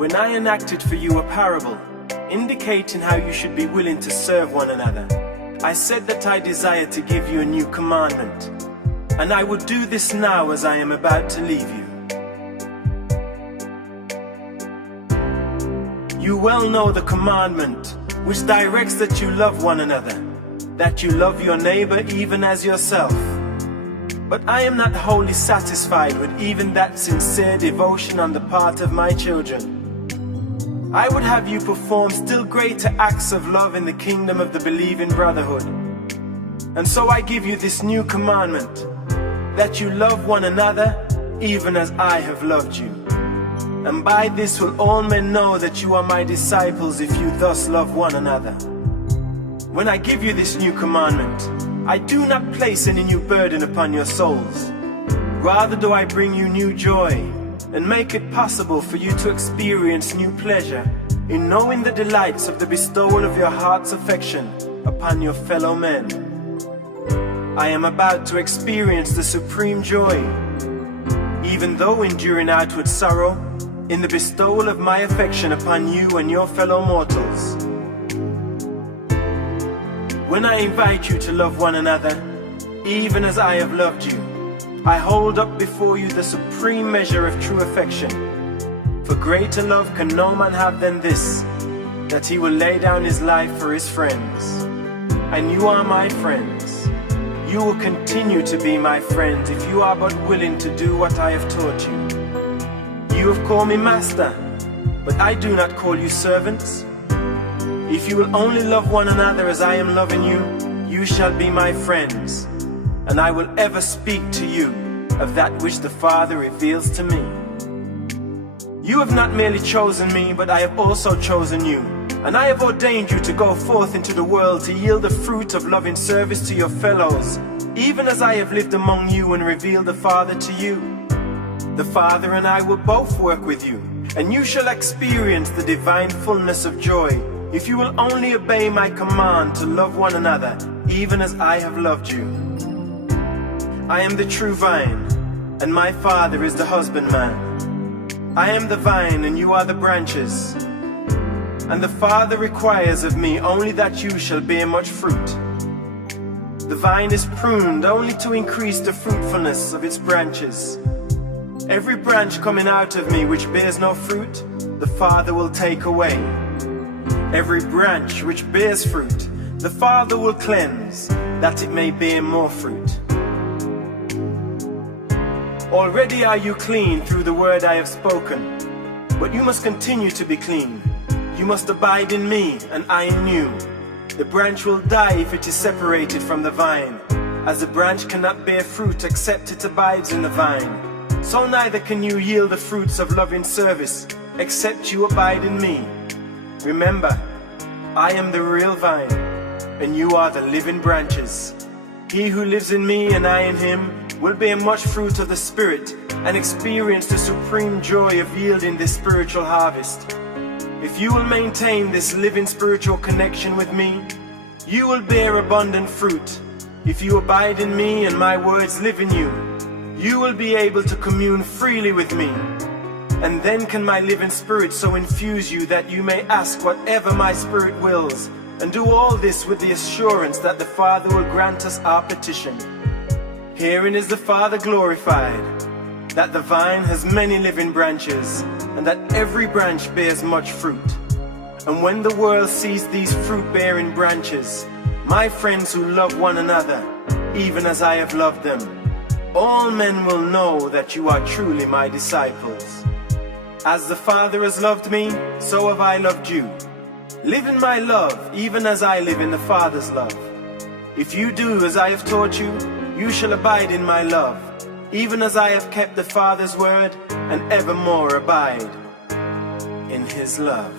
when I enacted for you a parable, indicating how you should be willing to serve one another, I said that I desire to give you a new commandment, and I will do this now as I am about to leave you. You well know the commandment, which directs that you love one another, that you love your neighbor even as yourself. But I am not wholly satisfied with even that sincere devotion on the part of my children. I would have you perform still greater acts of love in the kingdom of the believing brotherhood. And so I give you this new commandment, that you love one another even as I have loved you. And by this will all men know that you are my disciples, if you thus love one another. When I give you this new commandment, I do not place any new burden upon your souls. Rather do I bring you new joy, and make it possible for you to experience new pleasure in knowing the delights of the bestowal of your heart's affection upon your fellow men. I am about to experience the supreme joy, even though enduring outward sorrow, in the bestowal of my affection upon you and your fellow mortals. When I invite you to love one another, even as I have loved you, I hold up before you the supreme measure of true affection. For greater love can no man have than this, that he will lay down his life for his friends. And you are my friends. You will continue to be my friends if you are but willing to do what I have taught you. You have called me master, but I do not call you servants. If you will only love one another as I am loving you, you shall be my friends. And I will ever speak to you of that which the Father reveals to me. You have not merely chosen me, but I have also chosen you. And I have ordained you to go forth into the world to yield the fruit of loving service to your fellows, even as I have lived among you and revealed the Father to you. The Father and I will both work with you, and you shall experience the divine fullness of joy, if you will only obey my command to love one another, even as I have loved you. I am the true vine, and my Father is the husbandman. I am the vine, and you are the branches. And the Father requires of me only that you shall bear much fruit. The vine is pruned only to increase the fruitfulness of its branches. Every branch coming out of me which bears no fruit, the Father will take away. Every branch which bears fruit, the Father will cleanse, that it may bear more fruit. Already are you clean through the word I have spoken, but you must continue to be clean. You must abide in me, and I in you. The branch will die if it is separated from the vine, as the branch cannot bear fruit except it abides in the vine. So neither can you yield the fruits of loving service except you abide in me. Remember, I am the real vine, and you are the living branches. He who lives in me and I in him will bear much fruit of the Spirit and experience the supreme joy of yielding this spiritual harvest. If you will maintain this living spiritual connection with me, you will bear abundant fruit. If you abide in me and my words live in you, you will be able to commune freely with me. And then can my living spirit so infuse you that you may ask whatever my spirit wills, and do all this with the assurance that the Father will grant us our petition. Herein is the Father glorified, that the vine has many living branches, and that every branch bears much fruit. And when the world sees these fruit-bearing branches, my friends who love one another, even as I have loved them, all men will know that you are truly my disciples. As the Father has loved me, so have I loved you. Live in my love, even as I live in the Father's love. If you do as I have taught you, you shall abide in my love, even as I have kept the Father's word, and evermore abide in his love.